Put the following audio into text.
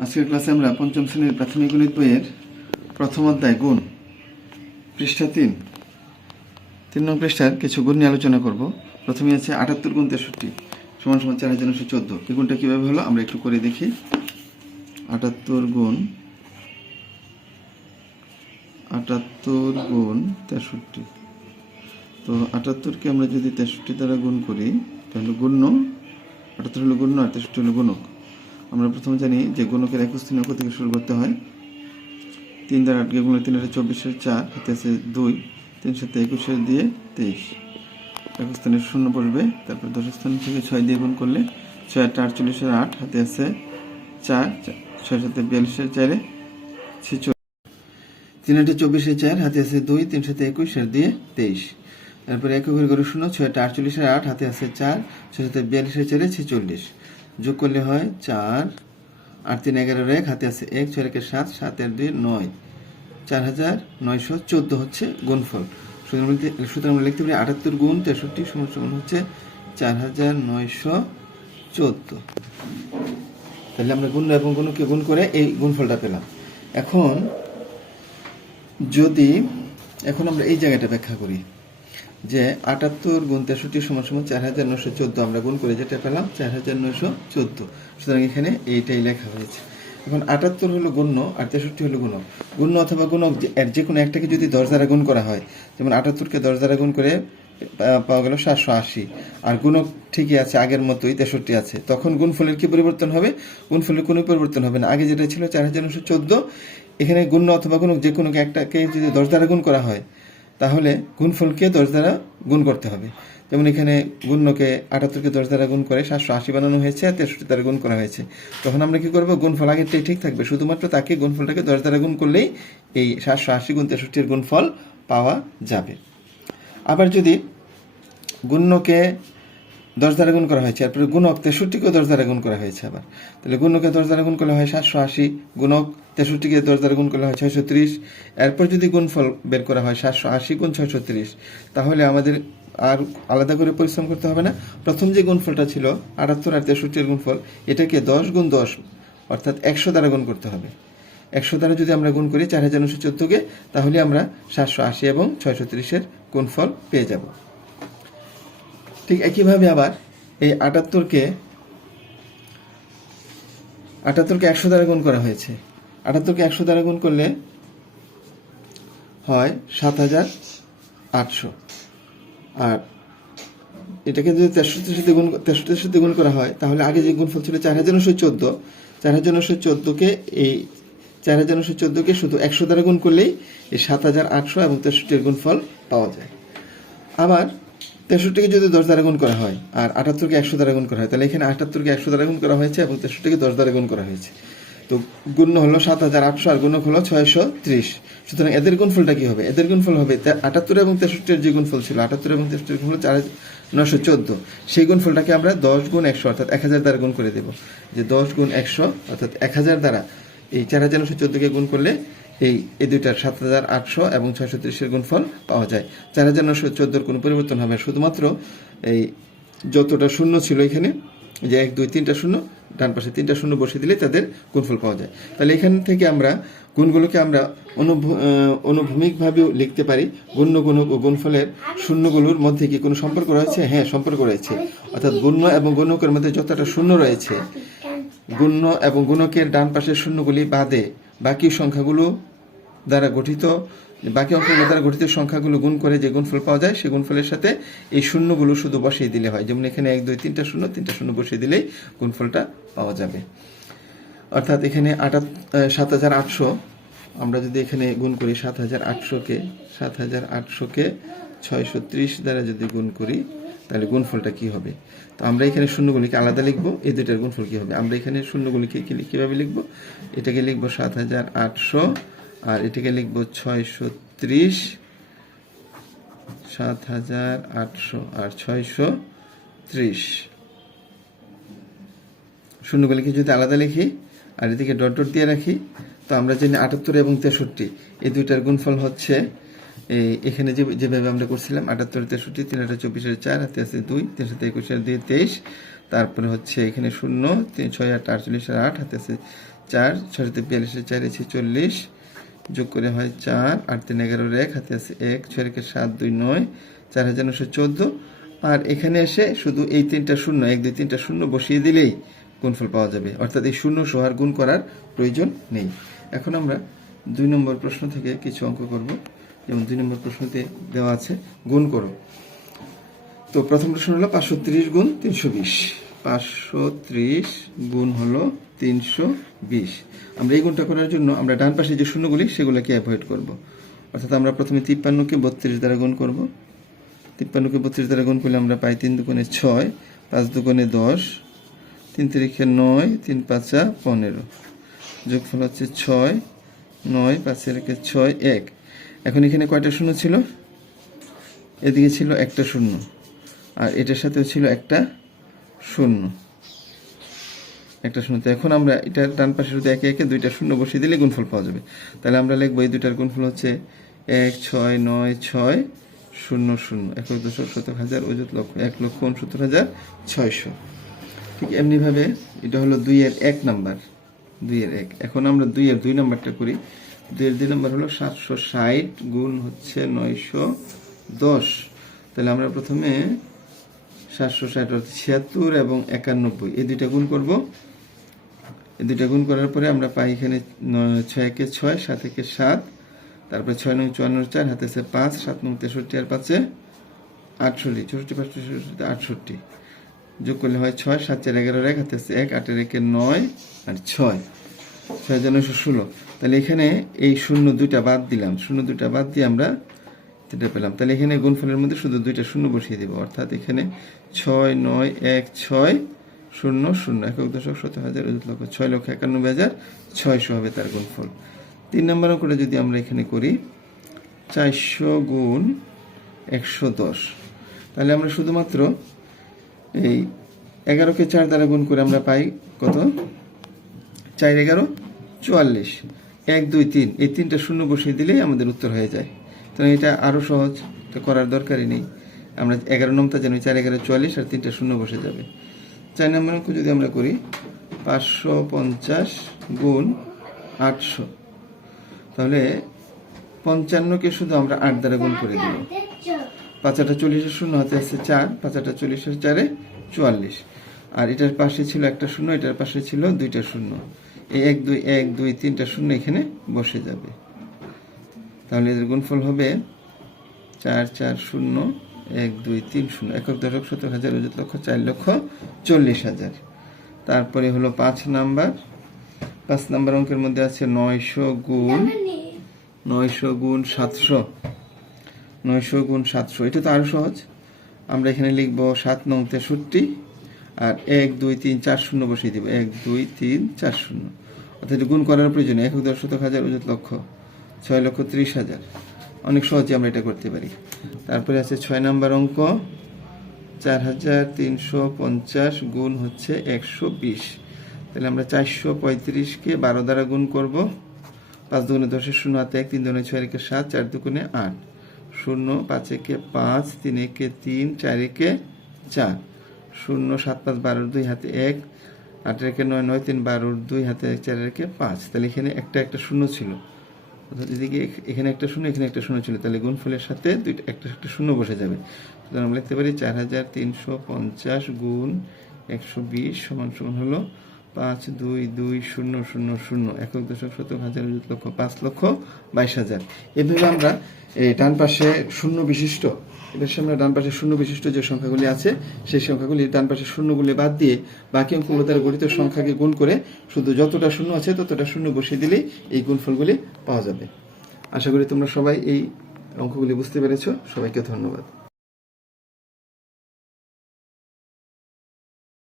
আজকের ক্লাসে আমরা পঞ্চম শ্রেণির প্রাথমিক গণিত বইয়ের প্রথম অধ্যায় গুণ, পৃষ্ঠা তিন। তিন নং পৃষ্ঠার কিছু গুণ নিয়ে আলোচনা করব। প্রথমে আছে আটাত্তর গুণ তেষট্টি, সমান সমান চার হাজার নশো চোদ্দ। এই গুণটা কীভাবে হলো আমরা একটু করে দেখি। আটাত্তর গুণ আটাত্তর গুণ তেষট্টি। তো আটাত্তরকে আমরা যদি তেষট্টি দ্বারা গুণ করি, তাহলে গুণ্য, আটাত্তর হলো গুণ্য আর তেষট্টি হলো গুণক। আমরা প্রথমে জানি যে গুণকের একুশ তিন অক্ষ থেকে শুরু করতে হয়। তিন দ্বারা আটকে গুণে তিন হাজার চব্বিশের চার, হাতে আছে দুই তিন সাথে একুশের দিয়ে তেইশ। একুশ স্থানে শূন্য পড়বে তারপর দশ স্থান থেকে ছয় দিয়ে গুণ করলে ছয় আটটা আটচল্লিশের আট, হাতে আছে চার ছয় সাথে বিয়াল্লিশের চারে ছেচল্লিশ। তিন আটে চব্বিশের চার, হাতে আছে দুই তিন সাথে একুশের দিয়ে তেইশ। তারপরে এক করে শূন্য, ছয় আটটা আটচল্লিশের আট, হাতে আছে চার ছয় সাথে বিয়াল্লিশের চারে ছেচল্লিশ। যোগ করলে হয় চার। আট তিন এগারোর এক, হাতে আছে এক, ছয় একের সাত সাত এর দুই, নয়। চার হাজার নয়শো চোদ্দ হচ্ছে গুণফল। সুতরাং সুতরাং আমরা লিখতে পারি আটাত্তর গুণ তেষট্টি সমান সমান হচ্ছে চার হাজার নয়শো চোদ্দ। তাহলে আমরা গুণ এবং গুণকে গুণ করে এই গুণফলটা পেলাম। এখন যদি এখন আমরা এই জায়গাটা ব্যাখ্যা করি। যে আটাত্তর গুণ তেষট্টি সমান সমান চার হাজার নশো চোদ্দ আমরা গুণ করে যেটা পেলাম চার হাজার নশো চোদ্দ। সুতরাং এখানে এইটাই লেখা হয়েছে। এখন আটাত্তর হলো গুণ্য আর তেষট্টি হলো গুণক। গুণ্য অথবা গুণক যে- কোনো একটাকে যদি দশ দ্বারা গুণ করা হয়, যেমন আটাত্তরকে দশ দ্বারা গুণ করে পাওয়া গেল সাতশো আশি। আর গুণক ঠিকই আছে, আগের মতোই তেষট্টি আছে। তখন গুণফলের কি পরিবর্তন হবে? গুণফলের কোনো পরিবর্তন হবে না। আগে যেটা ছিল চার হাজার নশো চোদ্দ। এখানে গুণ্য অথবা গুণক যে কোনো একটাকে যদি দশ দ্বারা গুণ করা হয় তাহলে গুণফলকে দশ দ্বারা গুণ করতে হবে। যেমন এখানে গুণ্যকে আটাত্তরকে দশ দ্বারা গুণ করে সাতশো আশি বানানো হয়েছে আর তেষট্টি দ্বারা গুণ করা হয়েছে। তখন আমরা কি করব? গুণফল আগেরটাই ঠিক থাকবে। শুধুমাত্র তাকে গুণফলটাকে দশ দ্বারা গুণ করলেই এই সাতশো আশি গুণ তেষট্টির গুণফল পাওয়া যাবে। আবার যদি গুণ্যকে দশ দ্বারা গুণ করা হয়েছে। এরপরে গুণক তেষট্টিকেও দশ দ্বারা গুণ করা হয়েছে আবার। তাহলে গুণকে দশ দ্বারা গুণ করলে হয় সাতশো আশি, গুণক তেষট্টিকে দশ দ্বারা গুণ করলে হয় ছয়শো ত্রিশ। এরপর যদি গুণফল বের করা হয় সাতশো আশি গুণ ছয়শো ত্রিশ, তাহলে আমাদের আর আলাদা করে পরিশ্রম করতে হবে না। প্রথম যে গুণফলটা ছিল, আটাত্তর আর তেষট্টির গুণফল, এটাকে দশ গুণ দশ, অর্থাৎ একশো দ্বারা গুণ করতে হবে। একশো দ্বারা যদি আমরা গুণ করি, চার হাজার নশো চোদ্দকে, তাহলে আমরা সাতশো আশি এবং ছয়শো ত্রিশের গুণফল পেয়ে যাব। ঠিক একইভাবে আবার এই আটাত্তরকে আটাত্তরকে একশো দ্বারা গুণ করা হয়েছে। আটাত্তরকে একশো দ্বারা গুণ করলে হয় সাত হাজার আটশো। আর এটাকে যদি তেষট্টির সাথে গুণ, তেষট্টির সাথে গুণ করা হয়, তাহলে আগে যে গুণফল ছিল চার হাজার নশো চোদ্দ। চার হাজার নশো চোদ্দোকে এই চার হাজার নশো চোদ্দোকে শুধু একশো দ্বারা গুণ করলেই এই সাত হাজার আটশো এবং তেষট্টির গুণফল পাওয়া যায়। আবার তেষট্টিকে যদি দশ দ্বারা গুণ করা হয়, আর আটাত্তরকে একশো দ্বারা গুণ করা হয়, তাহলে এখানে আটাত্তরকে একশো দ্বারা গুণ করা হয়েছে এবং তেষট্টিকে দশ দ্বারা গুণ করা হয়েছে। তো গুণ হলো সাত হাজার আটশো আর গুণক হলো ছয়শো ত্রিশ। সুতরাং এদের গুণফলটা কি হবে? এদের গুণফল হবে আটাত্তর এবং তেষট্টির যে গুণফল ছিল, আটাত্তর এবং তেষট্টির গুণফল চার নশো চোদ্দ। সেই গুণফলটাকে আমরা দশ গুণ একশো, অর্থাৎ এক হাজার দ্বারা গুণ করে দেব। যে দশ গুণ একশো, অর্থাৎ এক হাজার দ্বারা এই চার হাজার নশো চোদ্দকে গুণ করলে এই এই দুইটার সাত হাজার আটশো এবং ছয়শো ত্রিশের গুণফল পাওয়া যায়। চার হাজার নশো চোদ্দোর কোনো পরিবর্তন হবে শুধুমাত্র এই যতটা শূন্য ছিল এখানে যে এক, দুই, তিনটা শূন্য, ডান পাশে তিনটা শূন্য বসিয়ে দিলে তাদের গুণফল পাওয়া যায়। তাহলে এখান থেকে আমরা গুণগুলোকে আমরা অনুভূ- অনুভূমিকভাবেও লিখতে পারি। গুণ্য গুণক ও গুণফলের শূন্যগুলোর মধ্যে কি কোনো সম্পর্ক রয়েছে? হ্যাঁ সম্পর্ক রয়েছে। অর্থাৎ গুণ্য এবং গুণকের মধ্যে যতটা শূন্য রয়েছে গুণ্য এবং গুণকের ডান পাশের শূন্যগুলি বাদে বাকি সংখ্যাগুলো দ্বারা গঠিত, বাকি অঙ্কগুলো দ্বারা গঠিত সংখ্যাগুলো গুণ করে যে গুণফল পাওয়া যায়, সেই গুণফলের সাথে এই শূন্যগুলো শুধু বসিয়ে দিলে হয়। যেমন এখানে এক, দুই, তিনটা শূন্য তিনটা শূন্য বসিয়ে দিলেই গুণফলটা পাওয়া যাবে। অর্থাৎ এখানে আটাত সাত হাজার আটশো, আমরা যদি এখানে গুণ করি সাত হাজার আটশোকে সাত হাজার আটশোকে ছয়শো ত্রিশ দ্বারা যদি গুণ করি তাহলে গুণফলটা কি হবে? তো আমরা এখানে শূন্যগুলিকে আলাদা লিখব, এই দুইটার গুণফল কি হবে? আমরা এখানে শূন্যগুলিকে কীভাবে লিখব? এটাকে লিখব সাত হাজার আটশো, আর এটাকে লিখব ছয়শো ত্রিশ, সাত হাজার আটশো, আর ছয়শো ত্রিশ। শূন্যগুলিকে যদি আলাদা লিখি, আর এদিকে ডট ডট দিয়ে রাখি, তো আমরা জানি আটাত্তর এবং তেষট্টি, এই দুইটার গুণফল হচ্ছে এখানে যে, যেভাবে আমরা করছিলাম, আটাত্তর, তেষট্টি, তিন আটা চব্বিশের চার, হাতে আছে দুই, তিন সাথে একুশের দুই, তেইশ। তারপরে হচ্ছে এখানে শূন্য, তিন, ছয় আট আর আট হাতে আছে চার, ছয় সাথে বিয়াল্লিশে চার আছে চল্লিশ। যোগ করে হয় চার, আট তিন এগারোর এক, হাতে আছে এক, ছয় রেখে সাত, দুই নয়, চার হাজার নশো চোদ্দ। আর এখানে এসে শুধু এই তিনটা শূন্য, এক, দুই, তিনটা শূন্য বসিয়ে দিলেই গুণফল পাওয়া যাবে। অর্থাৎ এই শূন্য সোহার গুণ করার প্রয়োজন নেই। এখন আমরা দুই নম্বর প্রশ্ন থেকে কিছু অঙ্ক করব। যেমন দুই নম্বর প্রশ্নতে দেওয়া আছে, গুণ করো। তো প্রথম প্রশ্ন হলো পাঁচশো ত্রিশ গুণ তিনশো বিশ। পাঁচশো ত্রিশ গুণ হলো তিনশো বিশ। আমরা এই গুণটা করার জন্য আমরা ডান পাশে যে শূন্যগুলি, সেগুলোকে অ্যাভয়েড করব। অর্থাৎ আমরা প্রথমে তিপ্পান্নকে বত্রিশ দ্বারা গুণ করব। তিপ্পান্নকে বত্রিশ দ্বারা গুণ করলে আমরা পাই তিন দুগুণে ছয়, পাঁচ দুগুণে দশ, তিন তিরিখে নয়, তিন পাঁচা পনেরো। যোগফল হচ্ছে ছয়, নয় পাঁচে রেখে ছয়, এক। এখন এখানে কয়টা শূন্য ছিল? এদিকে ছিল একটা শূন্য। আর এটার সাথেও ছিল একটা শূন্য। একটা শূন্য তো এখন আমরা এটা ডান পাশে শুধু একে একে দুইটা শূন্য বসিয়ে দিলে গুণফল পাওয়া যাবে। তাহলে আমরা লিখব এই দুইটার গুণফল হচ্ছে এক, ছয়, নয়, ছয়, শূন্য শূন্য। এক দশক শতক হাজার, অযুত লক্ষ, এক লক্ষ উনসত্তর হাজার, ছয়শো। ঠিক এমনিভাবে এটা হলো দুইয়ের এক নাম্বার। দুইয়ের এক। এখন আমরা দুইয়ের দুই নাম্বারটা করি। দুইয়ের দুই নাম্বার হলো সাতশো ষাট গুণ হচ্ছে নয়শো দশ। তাহলে আমরা প্রথমে সাতশো ষাট অর্থাৎ ছিয়াত্তর এবং একানব্বই, এই দুইটা গুণ করব। এই দুইটা গুণ করার পরে আমরা পাই এখানে ছয় একে ছয়, সাত একে সাত, তারপরে ছয় নং চুয়ান্ন চার হাতে আছে পাঁচ, সাত নং তেষট্টি আর পাঁচে আটষট্টি, চৌষট্টি পাঁচ চৌষট্টি আটষট্টি। যোগ করলে হয় ছয়, সাত চার এগারো, এক, হাতে আছে এক, আটের একে নয়, আর ছয়। ছয় হাজার ষোলো। তাহলে এখানে এই শূন্য দুইটা বাদ দিলাম। শূন্য দুইটা বাদ দিয়ে আমরা যেটা পেলাম। তাহলে এখানে গুণফলের মধ্যে শুধু দুইটা শূন্য বসিয়ে দেবো। অর্থাৎ এখানে ছয় নয় এক ছয় শূন্য শূন্য। একক দশক শত হাজার লক্ষ ছয় লক্ষ একানব্বই হাজার ছয়শো হবে তার গুণফল। তিন নম্বর অঙ্কটা যদি আমরা এখানে করি, চারশো গুণ একশো দশ। তাহলে আমরা শুধুমাত্র এই এগারোকে চার দ্বারা গুণ করে আমরা পাই কত? চার এগারো, চুয়াল্লিশ। এক, দুই, তিন। এই তিনটা শূন্য বসিয়ে দিলেই আমাদের উত্তর হয়ে যায়। তো এটা আরও সহজ, তো করার দরকারই নেই। আমরা এগারো নম্বরটা জানি, চার, এগারো, চুয়াল্লিশ আর তিনটা শূন্য বসে যাবে। চার নম্বর অঙ্ক যদি আমরা করি, পাঁচশো পঞ্চাশ গুণ আটশো। তাহলে পঞ্চান্নকে শুধু আমরা আট দ্বারা গুণ করে দিব পাঁচাটা চল্লিশের শূন্য, হাতে আছে চার। পাঁচাটা চল্লিশের চারে চুয়াল্লিশ। আর এটার পাশে ছিল একটা শূন্য, এটার পাশে ছিল দুইটা শূন্য। এই এক, দুই এক, দুই, তিনটা শূন্য এখানে বসে যাবে। তাহলে এদের গুণফল হবে চার চার, শূন্য, এক, দুই, তিন, শূন্য। একক দশক শতক হাজার অযুত লক্ষ, চার লক্ষ চল্লিশ হাজার। তারপরে হলো পাঁচ নাম্বার। পাঁচ নাম্বার অঙ্কের মধ্যে আছে নয়শো গুণ নয়শো গুণ সাতশো। নয়শো গুণ সাতশো। এটা তো আরও সহজ। আমরা এখানে লিখব সাত নং তেষট্টি, আর এক, দুই, তিন, চার শূন্য বসিয়ে দিব। এক, দুই, তিন, চার শূন্য। অর্থাৎ গুণ করার প্রয়োজন। এক দশ শতক হাজার অযুত লক্ষ, ছয় লক্ষ ত্রিশ হাজার। অনেক সহজে আমরা এটা করতে পারি। তারপরে আছে ছয় নাম্বার অঙ্ক। চার হাজার তিনশো পঞ্চাশ গুণ হচ্ছে একশো বিশ। তাহলে আমরা চারশো পঁয়ত্রিশকে বারো দ্বারা গুণ করব। পাঁচ দুগুণে দশের শূন্য হাতে এক, তিন দুগুণে ছয় একে সাত, চার দুগুণে আট। শূন্য পাঁচ একে পাঁচ, তিন একে তিন, চার একে চার। শূন্য সাত পাঁচ বারো দুই হাতে এক আট একে নয় নয়, তিন বারোর দুই, হাতে চার একে পাঁচ। তাহলে এখানে একটা একটা শূন্য ছিল। এদিকে এখানে একটা শূন্য, এখানে একটা শূন্য ছিল। তাহলে গুণফলের সাথে দুইটা, একটা একটা শূন্য বসে যাবে। সুতরাং আমরা লিখতে পারি চার হাজার তিনশো পঞ্চাশ গুণ একশো বিশ সমান সমান হলো পাঁচ, দুই দুই, শূন্য শূন্য শূন্য। একক দশক শতক হাজার লক্ষ, পাঁচ লক্ষ বাইশ হাজার। এভাবে আমরা এই ডান পাশে শূন্য বিশিষ্ট এবার সামনে ডান পাশে শূন্য বিশিষ্ট যে সংখ্যাগুলি আছে, সেই সংখ্যাগুলি ডান পাশে শূন্যগুলি বাদ দিয়ে বাকি অঙ্কগুলো দ্বারা গঠিত সংখ্যাকে গুণ করে শুধু যতটা শূন্য আছে ততটা শূন্য বসিয়ে দিলেই এই গুণফলগুলি পাওয়া যাবে। আশা করি তোমরা সবাই এই অঙ্কগুলি বুঝতে পেরেছ। সবাইকে ধন্যবাদ।